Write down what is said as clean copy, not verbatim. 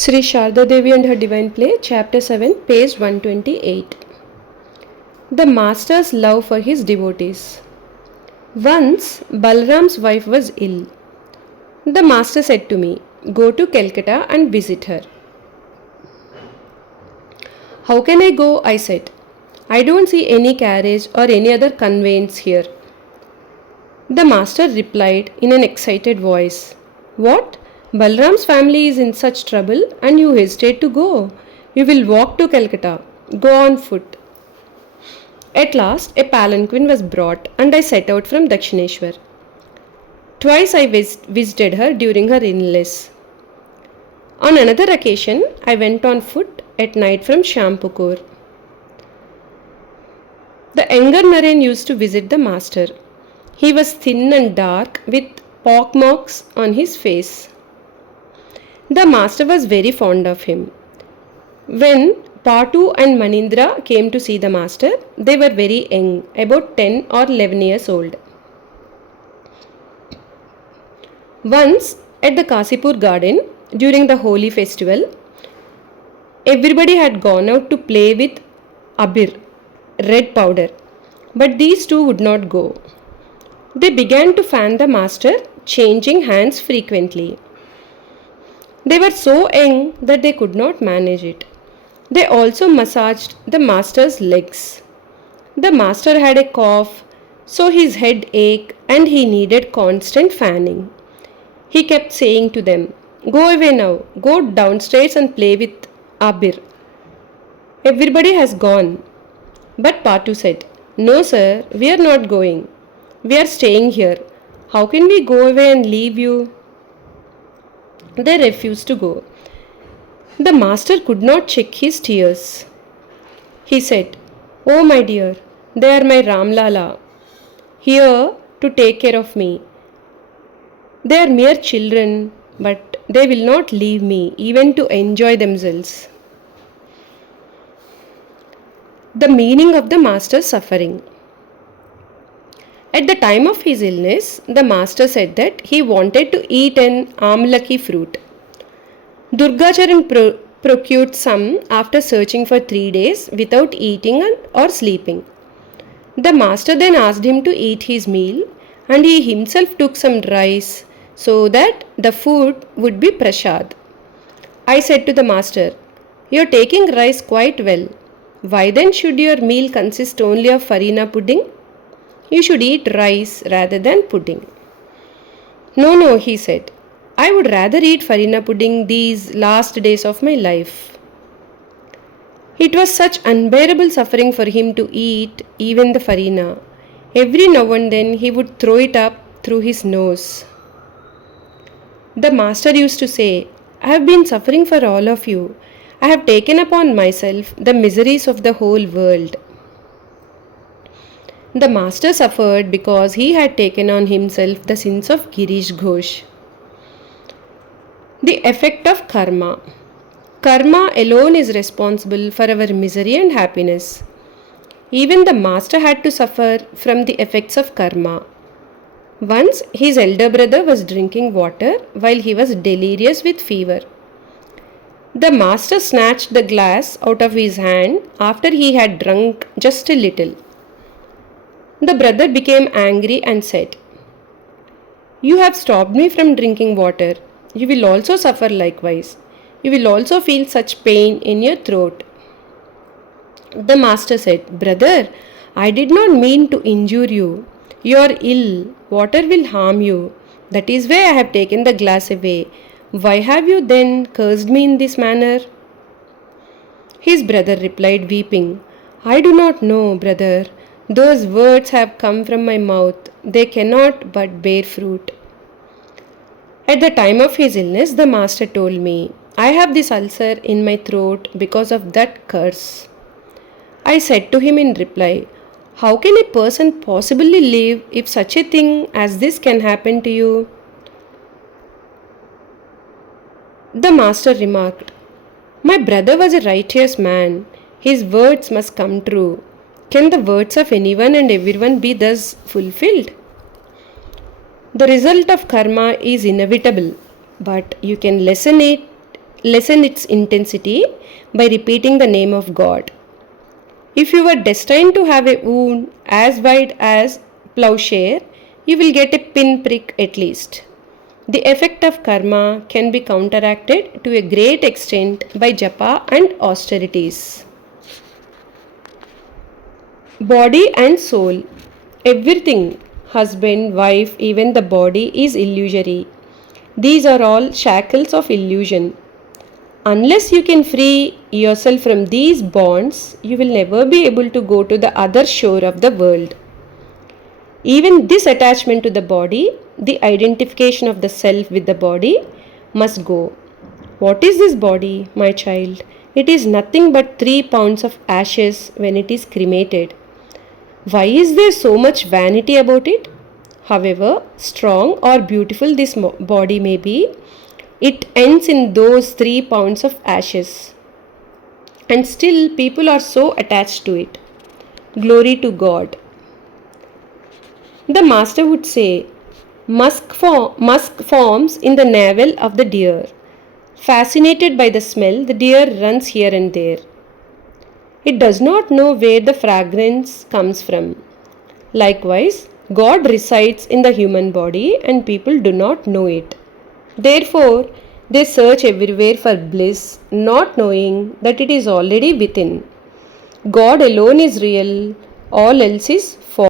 Sri Sharda Devi and Her Divine Play, Chapter-7, page 128. The Master's Love for His Devotees. Once, Balram's wife was ill. The Master said to me, "Go to Calcutta and visit her." "How can I go?" I said. "I don't see any carriage or any other conveyance here." The Master replied in an excited voice, "What? Balram's family is in such trouble and you hesitate to go? You will walk to Calcutta. Go on foot." At last, a palanquin was brought and I set out from Dakshineshwar. Twice I visited her during her illness. On another occasion, I went on foot at night from Shampukur. The younger Naren used to visit the Master. He was thin and dark with pockmarks on his face. The Master was very fond of him. When Patu and Manindra came to see the Master, they were very young, about 10 or 11 years old. Once at the Kasipur garden, during the holy festival, everybody had gone out to play with abir, red powder, but these two would not go. They began to fan the Master, changing hands frequently. They were so young that they could not manage it. They also massaged the Master's legs. The Master had a cough, so his head ached and he needed constant fanning. He kept saying to them, "Go away now, go downstairs and play with Abir. Everybody has gone." But Patu said, "No sir, we are not going. We are staying here. How can we go away and leave you?" They refused to go. The Master could not check his tears. He said, "Oh my dear, they are my Ramlala, here to take care of me. They are mere children, but they will not leave me even to enjoy themselves." The meaning of the Master's suffering. At the time of his illness, the Master said that he wanted to eat an amlaki fruit. Durgacharan procured some after searching for 3 days without eating or sleeping. The Master then asked him to eat his meal and he himself took some rice so that the food would be prasad. I said to the Master, "You are taking rice quite well. Why then should your meal consist only of farina pudding? You should eat rice rather than pudding." "No, no," he said. "I would rather eat farina pudding these last days of my life." It was such unbearable suffering for him to eat even the farina. Every now and then he would throw it up through his nose. The Master used to say, "I have been suffering for all of you. I have taken upon myself the miseries of the whole world." The Master suffered because he had taken on himself the sins of Girish Ghosh. The effect of karma. Karma alone is responsible for our misery and happiness. Even the Master had to suffer from the effects of karma. Once his elder brother was drinking water while he was delirious with fever. The Master snatched the glass out of his hand after he had drunk just a little. The brother became angry and said, "You have stopped me from drinking water. You will also suffer likewise. You will also feel such pain in your throat." The Master said, "Brother, I did not mean to injure you. You are ill. Water will harm you. That is why I have taken the glass away. Why have you then cursed me in this manner?" His brother replied, weeping, "I do not know, brother. Those words have come from my mouth. They cannot but bear fruit." At the time of his illness, the Master told me, "I have this ulcer in my throat because of that curse." I said to him in reply, "How can a person possibly live if such a thing as this can happen to you?" The Master remarked, "My brother was a righteous man. His words must come true. Can the words of anyone and everyone be thus fulfilled? The result of karma is inevitable, but you can lessen it lessen its intensity by repeating the name of God. If you were destined to have a wound as wide as plowshare, you will get a pinprick at least. The effect of karma can be counteracted to a great extent by japa and austerities. Body and soul. Everything, husband, wife, even the body, is illusory. These are all shackles of illusion. Unless you can free yourself from these bonds, you will never be able to go to the other shore of the world. Even this attachment to the body, the identification of the self with the body, must go. What is this body, my child? It is nothing but 3 pounds of ashes when it is cremated. Why is there so much vanity about it? However strong or beautiful this body may be, it ends in those 3 pounds of ashes. And still, people are so attached to it. Glory to God. The master would say, musk forms in the navel of the deer. Fascinated by the smell, the deer runs here and there. It does not know where the fragrance comes from. Likewise, God resides in the human body and people do not know it. Therefore, they search everywhere for bliss, not knowing that it is already within. God alone is real, all else is false.